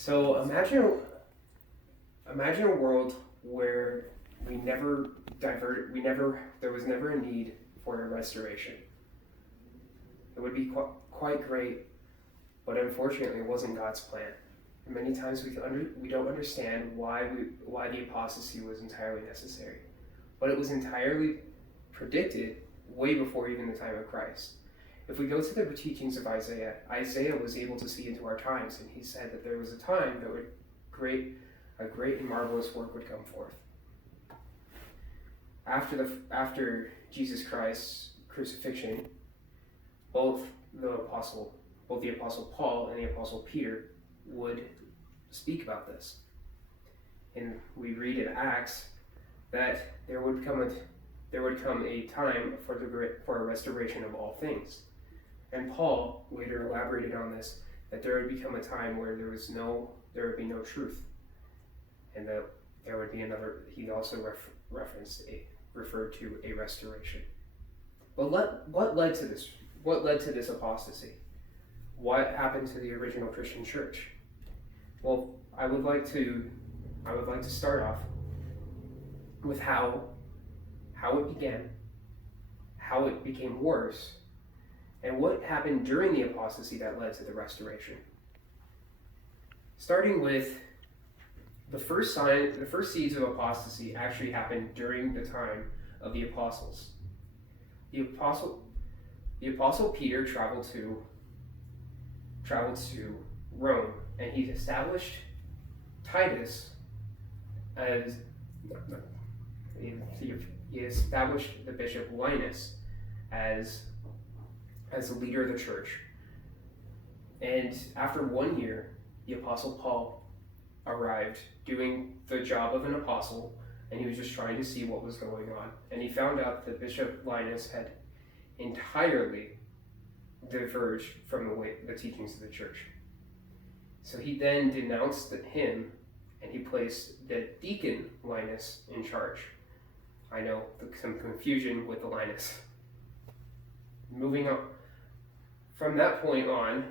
So imagine a world where there was never a need for a restoration. It would be quite great, but unfortunately it wasn't God's plan. And many times we don't understand why the apostasy was entirely necessary. But it was entirely predicted way before even the time of Christ. If we go to the teachings of Isaiah was able to see into our times, and he said that there was a time that a great and marvelous work would come forth. After Jesus Christ's crucifixion, both the apostle Paul and the apostle Peter would speak about this. And we read in Acts that there would come a time for a restoration of all things. And Paul later elaborated on this, that there would become a time where there would be no truth, and that there would be another. He also referred to a restoration. But what led to this? What led to this apostasy? What happened to the original Christian church? Well, I would like to start off with how it began, how it became worse, and what happened during the apostasy that led to the restoration. Starting with the first seeds of apostasy actually happened during the time of the apostles. The apostle Peter traveled to Rome, and he established Titus as he established the bishop Linus as the leader of the church. And after 1 year, the apostle Paul arrived doing the job of an apostle, and he was just trying to see what was going on. And he found out that Bishop Linus had entirely diverged from the teachings of the church. So he then denounced him, and he placed the deacon Linus in charge. I know some confusion with the Linus. Moving on. From that point on,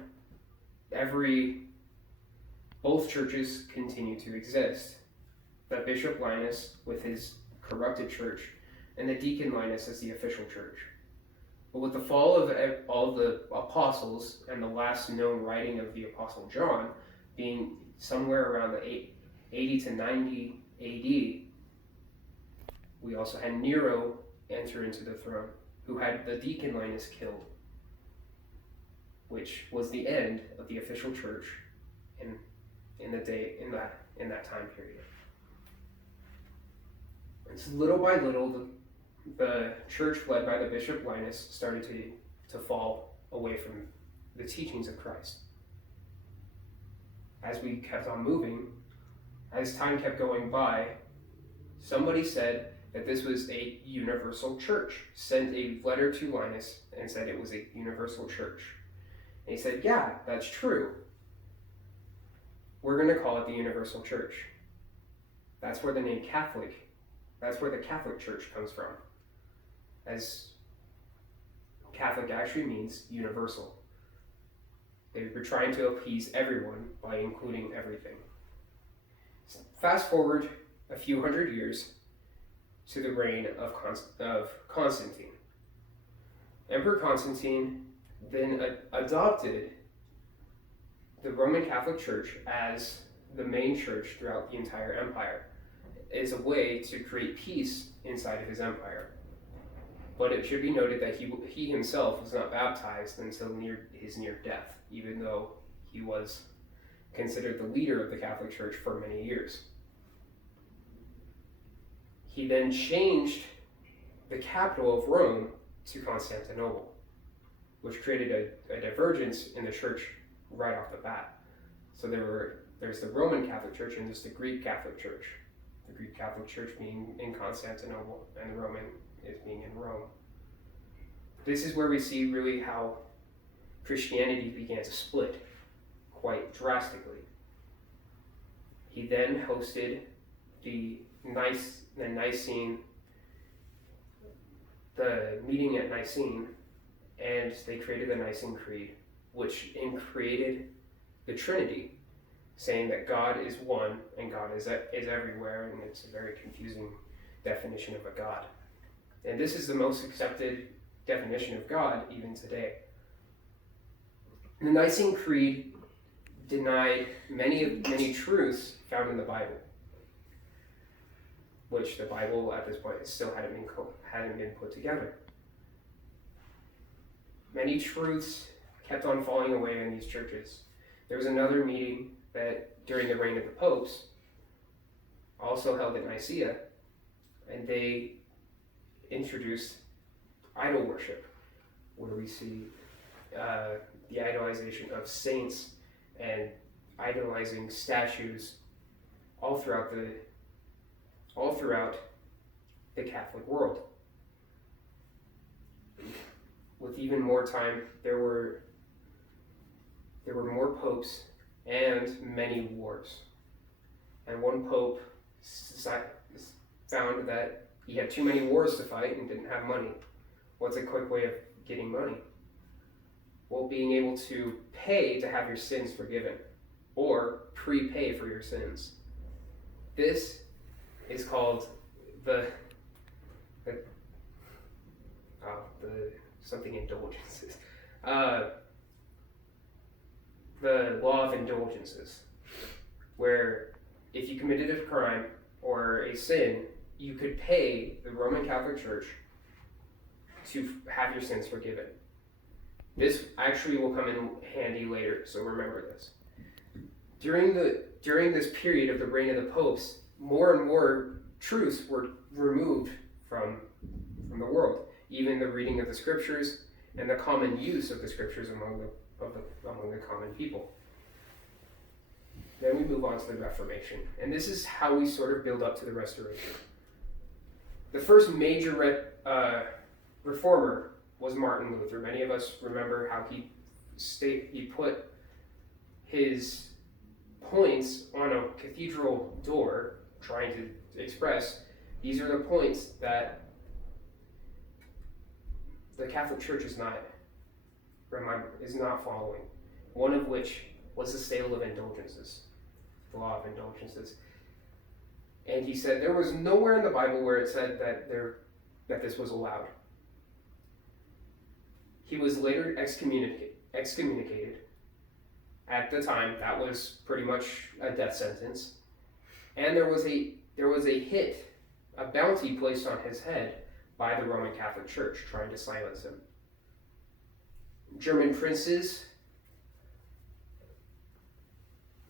both churches continue to exist. The Bishop Linus with his corrupted church, and the deacon Linus as the official church. But with the fall of all the apostles and the last known writing of the Apostle John being somewhere around the 80 to 90 AD, we also had Nero enter into the throne, who had the deacon Linus killed, which was the end of the official church in that time period. And so little by little, the church led by the Bishop Linus started to fall away from the teachings of Christ. As we kept on moving, as time kept going by, somebody said that this was a universal church, sent a letter to Linus and said it was a universal church. And he said, yeah, that's true. We're going to call it the universal church. That's where the name Catholic, that's where the Catholic Church comes from. As Catholic actually means universal. They were trying to appease everyone by including everything. Fast forward a few hundred years to the reign of Constantine. Emperor Constantine then adopted the Roman Catholic Church as the main church throughout the entire empire, as a way to create peace inside of his empire. But it should be noted that he himself was not baptized until his near death, even though he was considered the leader of the Catholic Church for many years. He then changed the capital of Rome to Constantinople, which created a divergence in the church right off the bat. So there's the Roman Catholic Church and there's the Greek Catholic Church. The Greek Catholic Church being in Constantinople and the Roman is being in Rome. This is where we see really how Christianity began to split quite drastically. He then hosted the meeting at Nicene, and they created the Nicene Creed, which created the Trinity. saying that God is one and God is everywhere, and it's a very confusing definition of a God. And this is the most accepted definition of God even today. The Nicene Creed denied many truths found in the Bible, which the Bible at this point still hadn't been put together. Many truths kept on falling away in these churches. There was another meeting that during the reign of the popes, also held at Nicaea, and they introduced idol worship, where we see the idolization of saints and idolizing statues all throughout the Catholic world. With even more time, there were more popes and many wars. And one pope found that he had too many wars to fight and didn't have money. What's a quick way of getting money? Well, being able to pay to have your sins forgiven, or prepay for your sins. This is called the something indulgences. The law of indulgences, where if you committed a crime or a sin, you could pay the Roman Catholic Church to have your sins forgiven. This actually will come in handy later, so remember this. During this period of the reign of the popes, more and more truths were removed from the world. Even the reading of the scriptures and the common use of the scriptures among the common people. Then we move on to the Reformation, and this is how we sort of build up to the Restoration. The first major reformer was Martin Luther. Many of us remember how he put his points on a cathedral door, trying to express these are the points that the Catholic Church is not following. One of which was the sale of indulgences, the law of indulgences. And he said there was nowhere in the Bible where it said that this was allowed. He was later excommunicated. At the time, that was pretty much a death sentence. And there was a bounty placed on his head by the Roman Catholic Church, trying to silence him. German princes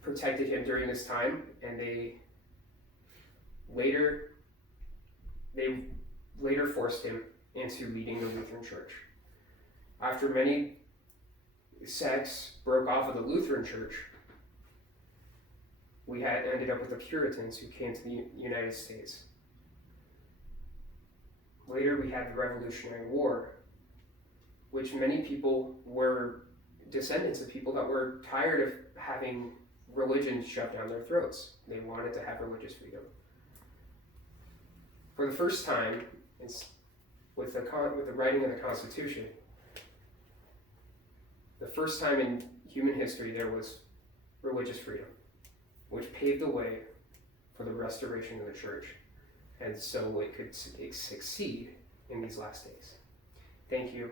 protected him during this time, and they later forced him into leading the Lutheran Church. After many sects broke off of the Lutheran Church, we had ended up with the Puritans who came to the United States. Later, we had the Revolutionary War, which many people were descendants of people that were tired of having religion shoved down their throats. They wanted to have religious freedom. For the first time, with the writing of the Constitution, the first time in human history there was religious freedom, which paved the way for the restoration of the church, and so it could succeed in these last days. Thank you.